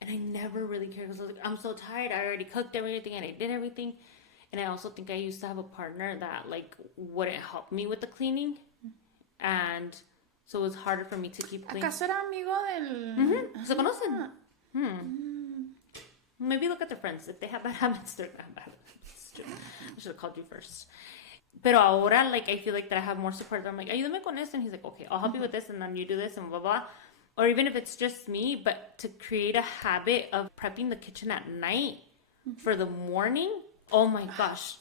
And I never really cared because I was like, I'm so tired. I already cooked everything and I did everything. And I also think I used to have a partner that like wouldn't help me with the cleaning. And so it was harder for me to keep clean. ¿Acaso era amigo del...? ¿Se conocen? Maybe look at their friends. If they have bad habits, they're bad habits. I should have called you first. Pero ahora, like, I feel like that I have more support. I'm like, ayúdame con esto. And he's like, okay, I'll help you with this. And then you do this and blah, blah. Or even if it's just me, but to create a habit of prepping the kitchen at night for the morning. Oh my gosh.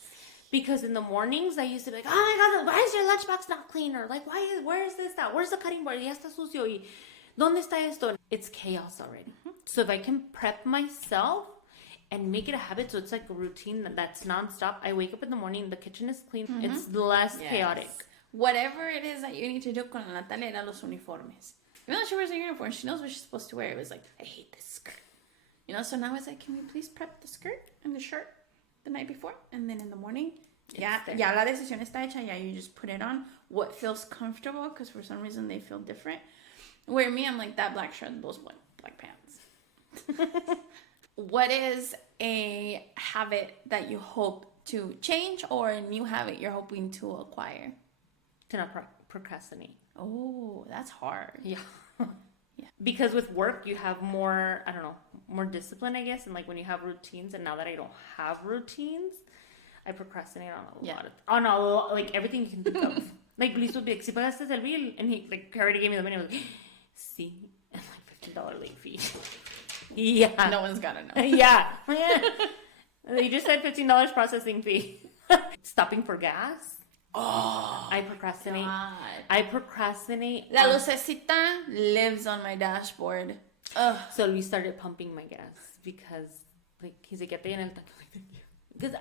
Because in the mornings, I used to be like, oh my God, why is your lunchbox not clean? Or like, where is this that? Where's the cutting board? Ya está sucio. Y ¿dónde está esto? It's chaos already. So if I can prep myself and make it a habit, so it's like a routine that's nonstop. I wake up in the morning, the kitchen is clean. It's less chaotic. Whatever it is that you need to do con Natalia era los uniformes. Even though she wears a uniform, she knows what she's supposed to wear. It was like, I hate this skirt. You know, so now it's like, can we please prep the skirt and the shirt the night before? And then in the morning, ya la decisión está hecha. Yeah, you just put it on. What feels comfortable, because for some reason they feel different. Where me, I'm like, that black shirt, those black pants. What is a habit that you hope to change or a new habit you're hoping to acquire? To not procrastinate. Oh, that's hard. Yeah. Because with work, you have more, I don't know, more discipline, I guess. And like when you have routines, and now that I don't have routines, I procrastinate on a lot, like everything you can think of. Like Luis would be like, si pagaste el bill, and he like already gave me the money. I was like, see, and like $15 late fee. Yeah. No one's gotta know. Yeah. You just said $15 processing fee. Stopping for gas. Oh, I procrastinate. God. I procrastinate. La lucecita lives on my dashboard. Ugh. So we started pumping my gas because, like, he's like, "Ya te llené el tanque." Because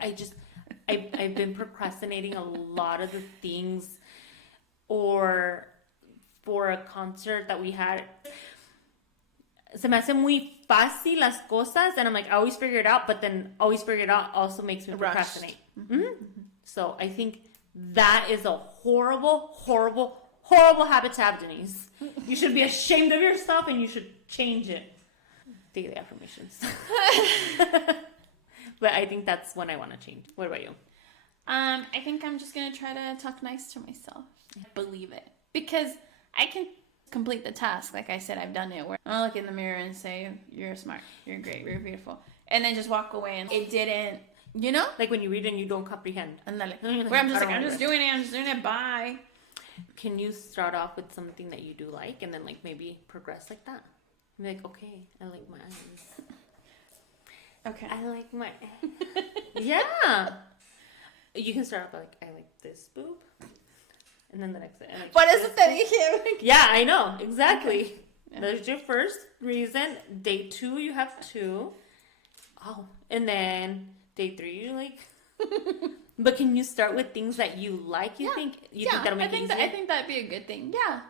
I've been procrastinating a lot of the things, or for a concert that we had. Se me hace muy fácil las cosas, and I'm like, I always figure it out, but then always figure it out also makes me procrastinate. So I think that is a horrible, horrible, horrible habit to have, Denise. You should be ashamed of yourself, and you should change it. Daily affirmations. But I think that's when I want to change. What about you? I think I'm just going to try to talk nice to myself. Believe it. Because I can complete the task. Like I said, I've done it. Where I'll look in the mirror and say, you're smart, you're great, you're beautiful. And then just walk away, and it didn't, you know? Like when you read and you don't comprehend. And then where I'm just like, I'm just doing it, bye. Can you start off with something that you do like, and then like maybe progress like that? Be like, okay, I like my eyes. Okay. I like my... Yeah. You can start off like, I like this boob. And then the next... I like Por eso this te boob. dije. Yeah, I know. Exactly. Okay. Yeah. That's your first reason. Day 2, you have 2. Oh. And then day 3, you like... But can you start with things that you like? You think that'll make it easier? I think that'd be a good thing. Yeah.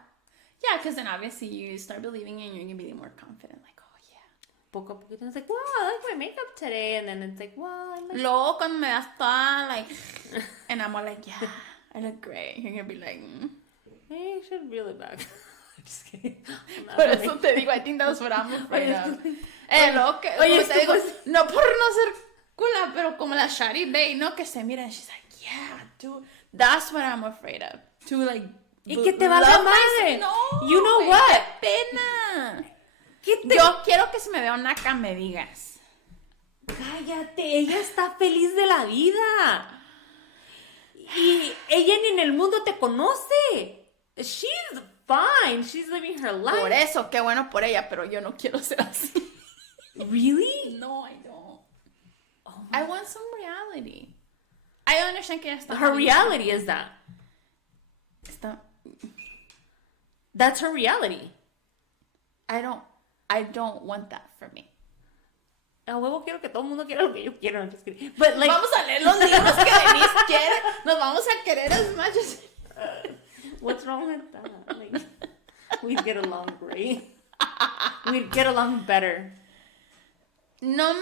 Yeah, because then obviously you start believing it and you're going to be more confident. Like, oh, yeah. Poco a poquito, it's like, wow, I like my makeup today. And then it's like, wow, I like... Luego, cuando me das toda, like... And I'm all like, yeah, I look great. You're going to be like... Maybe I should reel it back. I'm just kidding. Por eso te digo, I think that's what I'm afraid of. Luego que... Oye, o sea, digo, no por no ser cula, pero como la Shari Bay, ¿no? Que se mira and she's like, yeah, dude. That's what I'm afraid of. To, like... Y que te valga madre. No, You know güey, what? Qué pena. Yo quiero que si me veo naca me digas. Cállate, ella está feliz de la vida. Y ella ni en el mundo te conoce. She's fine. She's living her life. Por eso, qué bueno por ella, pero yo no quiero ser así. Really? No, I don't. Oh, I want some reality. I understand que ella está... Her reality is that. That's her reality. I don't want that for me. A huevo quiero que todo el mundo quiera lo que yo quiero. I'm just kidding. But like, Vamos a leer los libros que Denise quiere. Nos vamos a querer as much as... What's wrong with that? Like, we'd get along great. We'd get along better. No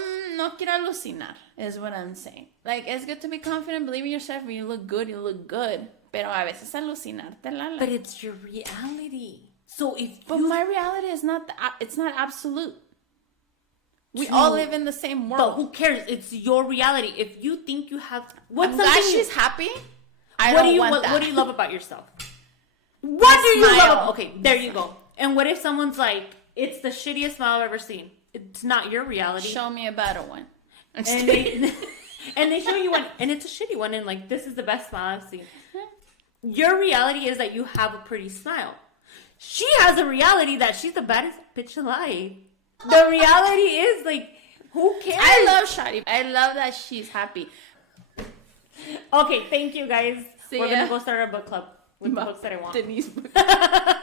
quiero alucinar, is what I'm saying. Like, it's good to be confident, believe in yourself. When you look good. Pero a veces alucinártela. Like, But it's your reality. So but my reality is not, it's not absolute. We all live in the same world. But who cares? It's your reality. If you think you have... I'm glad she's happy. What do you love about yourself? What do you love? Okay, there you go. And what if someone's like, it's the shittiest smile I've ever seen. It's not your reality. Show me a better one. And they show you one, and it's a shitty one, and like, this is the best smile I've seen. Your reality is that you have a pretty smile. She has a reality that she's the baddest bitch alive. The reality is, like, who cares? I love Shadi. I love that she's happy. Okay, thank you, guys. See We're ya. going to go start a book club with the books that I want. Denise. Bye.